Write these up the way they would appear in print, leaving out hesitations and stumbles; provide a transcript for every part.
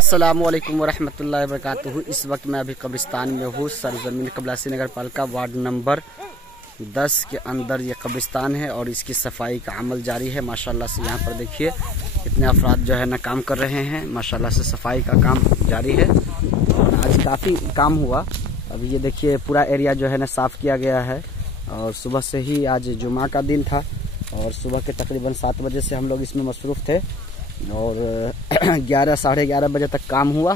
अस्सलामुअलैकुम वरहमतुल्लाहि वबरकातुहू। इस वक्त मैं अभी कब्रिस्तान में हूँ। सरजमीन कबलासी नगर पालिका वार्ड नंबर 10 के अंदर ये कब्रिस्तान है और इसकी सफाई का अमल जारी है। माशाल्लाह से यहाँ पर देखिए कितने अफराद जो है ना काम कर रहे हैं। माशाल्लाह से सफाई का काम जारी है। आज काफ़ी काम हुआ। अभी ये देखिए पूरा एरिया जो है ना साफ़ किया गया है और सुबह से ही आज जुमा का दिन था और सुबह के तकरीबन 7 बजे से हम लोग इसमें मसरूफ़ थे और 11 साढ़े 11 बजे तक काम हुआ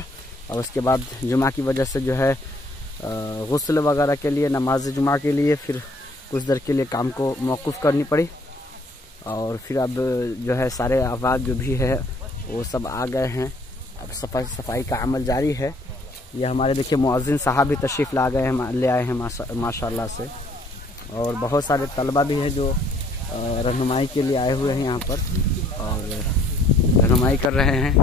और उसके बाद जुमा की वजह से जो है गुस्ल वगैरह के लिए नमाज जुमा के लिए फिर कुछ देर के लिए काम को मौकूफ़ करनी पड़ी और फिर अब जो है सारे अफराद जो भी है वो सब आ गए हैं। अब सफाई का अमल जारी है। ये हमारे देखिए मुअज्जिन साहब भी तशरीफ़ ले आए हैं माशाल्लाह से और बहुत सारे तलबा भी हैं जो रहनुमाई के लिए आए हुए हैं यहाँ पर और रहनुमाई कर रहे हैं।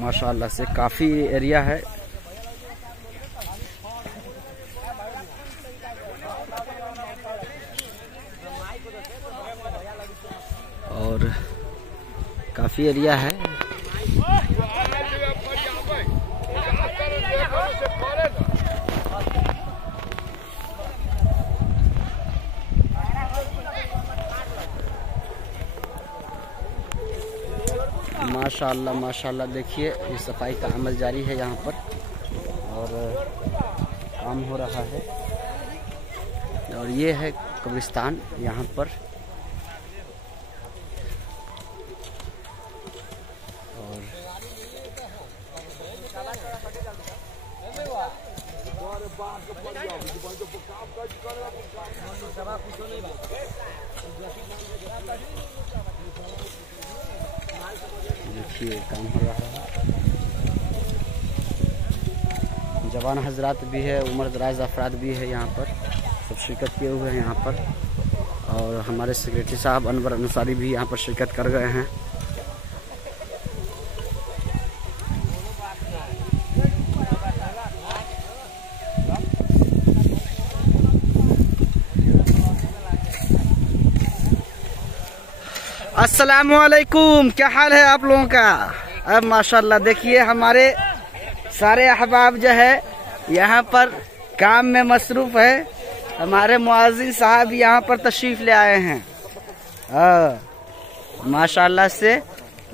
माशाल्लाह से काफ़ी एरिया है। और काफ़ी एरिया है। माशाल्लाह माशाल्लाह देखिए ये सफाई का अमल जारी है यहाँ पर और काम हो रहा है और ये है कब्रिस्तान यहाँ पर। और देखिए काम हो रहा है। जवान हजरात भी है, उम्र दराज अफराद भी है यहाँ पर, सब शिरकत किए हुए हैं यहाँ पर और हमारे सेक्रेटरी साहब अनवर अंसारी भी यहाँ पर शिरकत कर गए हैं। अस्सलामुअलैकुम, क्या हाल है आप लोगों का? अब माशाल्लाह देखिए हमारे सारे अहबाब जो है यहाँ पर काम में मसरूफ़ है। हमारे मुअज्जिन साहब यहाँ पर तशरीफ़ ले आए हैं माशाल्लाह से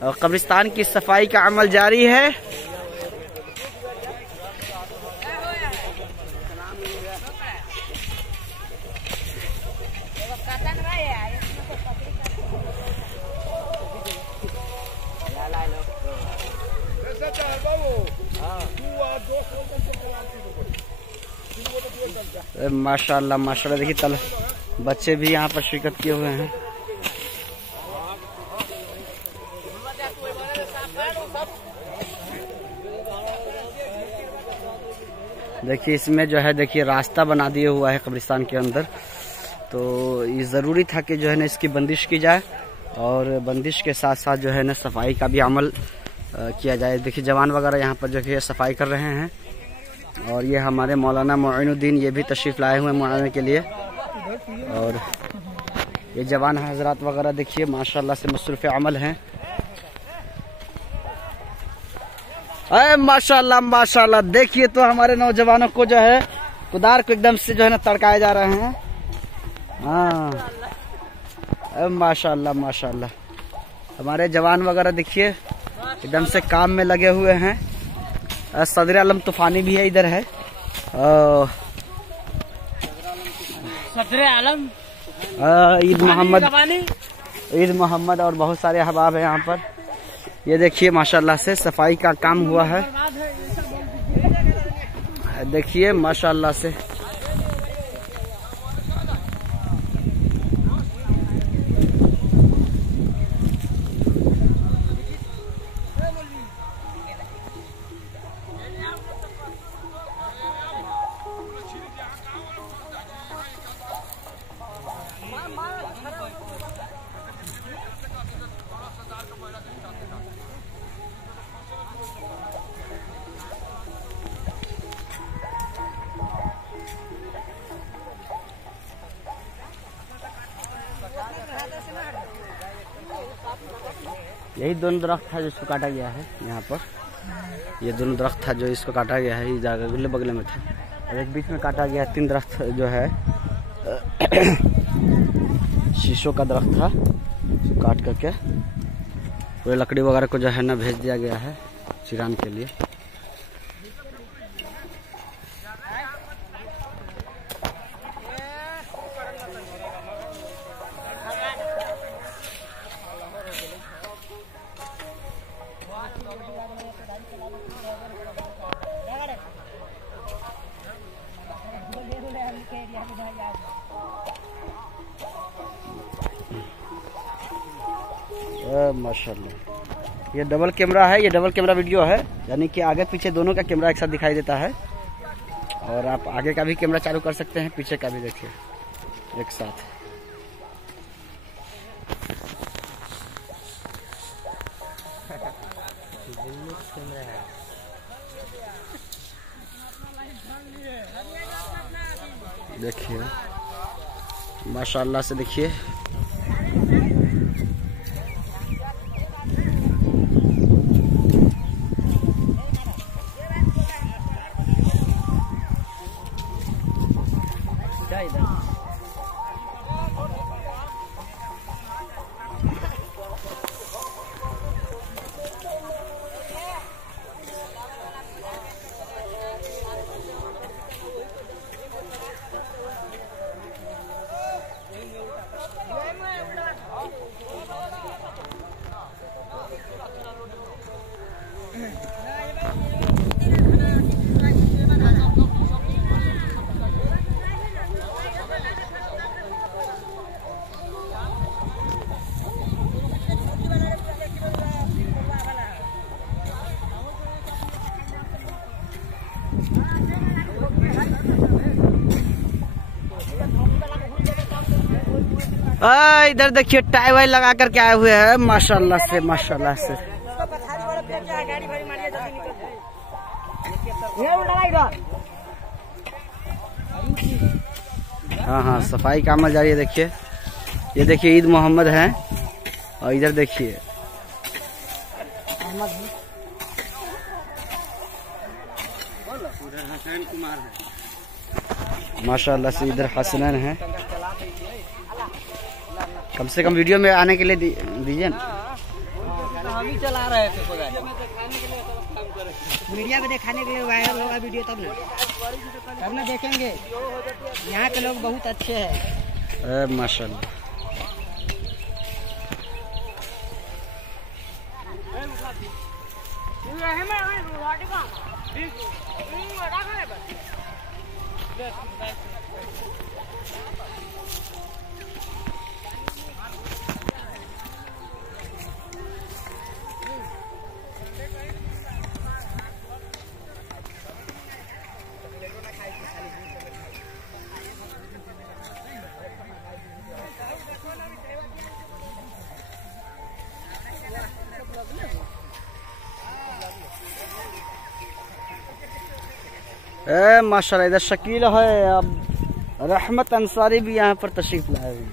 और कब्रिस्तान की सफाई का अमल जारी है। माशाल्लाह माशाल्लाह देखिए बच्चे भी यहाँ पर शिरकत किए हुए हैं। देखिए इसमें जो है देखिए रास्ता बना दिया हुआ है कब्रिस्तान के अंदर, तो ये ज़रूरी था कि जो है ना इसकी बंदिश की जाए और बंदिश के साथ साथ जो है ना सफाई का भी अमल किया जाए। देखिए जवान वगैरह यहाँ पर जो है सफाई कर रहे हैं और ये हमारे मौलाना मोइनुद्दीन ये भी तशरीफ़ लाए हुए हैं मुआयने के लिए और ये जवान हजरात वगैरह देखिए माशाल्लाह से मसरूफ़ अमल हैं। अरे माशाल्लाह माशाल्लाह देखिए तो हमारे नौजवानों को जो है कुदार को एकदम से जो है ना तड़काए जा रहे हैं। हाँ माशाल्लाह माशाल्लाह हमारे जवान वगैरह देखिए एकदम से काम में लगे हुए हैं। सदर आलम तूफानी भी है इधर है। सदर आलम ईद मोहम्मद और बहुत सारे अहबाब हैं यहाँ पर। ये देखिए माशाल्लाह से सफाई का काम हुआ है। देखिए माशाल्लाह से यही दोनों दरख्त था जिसको काटा गया है यहाँ पर। ये दोनों दरख्त था जो इसको काटा गया है, ये जगह अगले बगले में था और एक बीच में काटा गया। 3 दरख्त जो है शीशों का दरख्त था, काट करके पूरे लकड़ी वगैरह को जो है ना भेज दिया गया है चिरान के लिए। माशाल्लाह, ये डबल कैमरा है, ये डबल कैमरा वीडियो है, यानी कि आगे पीछे दोनों का कैमरा एक साथ दिखाई देता है। और आप आगे का भी कैमरा चालू कर सकते हैं, पीछे का भी देखिए एक साथ। देखिए माशाल्लाह से देखिए। इधर देखिए टाई वाई लगा करके आए हुए हैं माशाल्लाह से, माशाल्लाह से। हाँ हाँ, सफाई का अमल जारी है। देखिए ये देखिए ईद मोहम्मद है और इधर देखिए माशाल्लाह से इधर हसनैन है। कम से कम वीडियो में आने के लिए दीजिए ना। हम ही चला रहे थे, मीडिया में दिखाने के लिए वायरल होगा वीडियो, तब ना देखेंगे। यहाँ के लोग बहुत अच्छे हैं माशाल्लाह। माशाल्लाह इधर शकील है, अब रहमत अंसारी भी यहाँ पर तशरीफ लाए हुए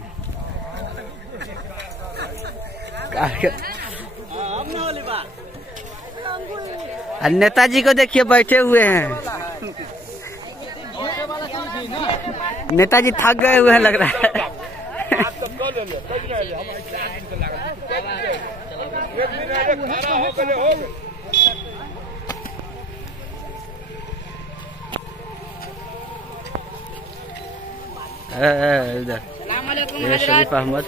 हैं। नेताजी को देखिए बैठे हुए हैं, नेताजी थक गए हुए हैं लग रहा है। इधर ये शरीफ अहमद,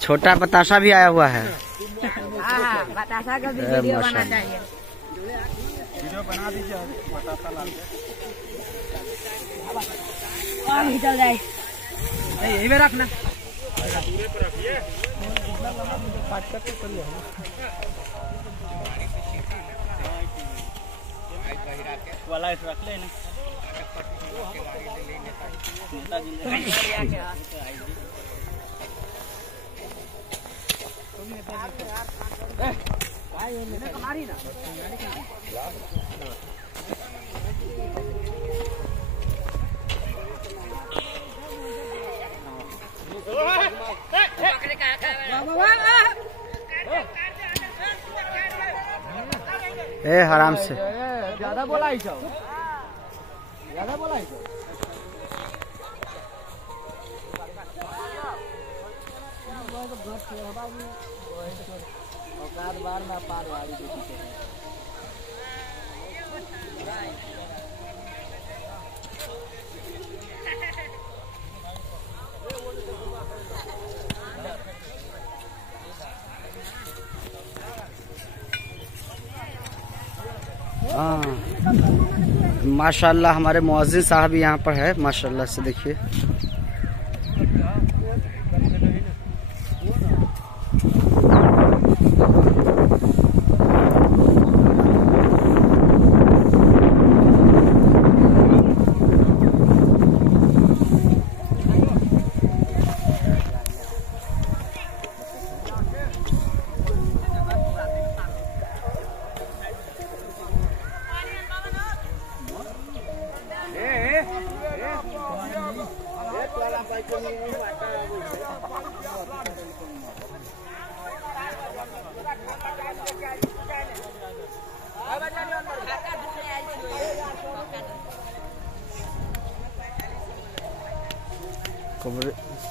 छोटा बताशा भी आया हुआ है। बताशा का भी वीडियो बना चाहिए, वीडियो बना दीजिए। बताशा लाल चल जाए, यही में रखना। वाला रख ले ना। ए हराम से ज्यादा बोला ही सब, ज्यादा बोला ही सब। बार में पार वाली माशाल्लाह हमारे मुअज्जिन साहब यहाँ पर है, माशाल्लाह से देखिए।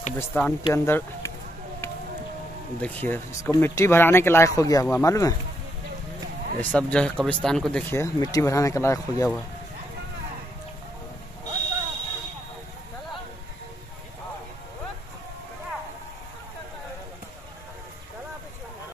कब्रिस्तान के अंदर देखिए, इसको मिट्टी भराने के लायक हो गया हुआ, मालूम है। ये सब जो है कब्रिस्तान को देखिए मिट्टी भराने के लायक हो गया हुआ।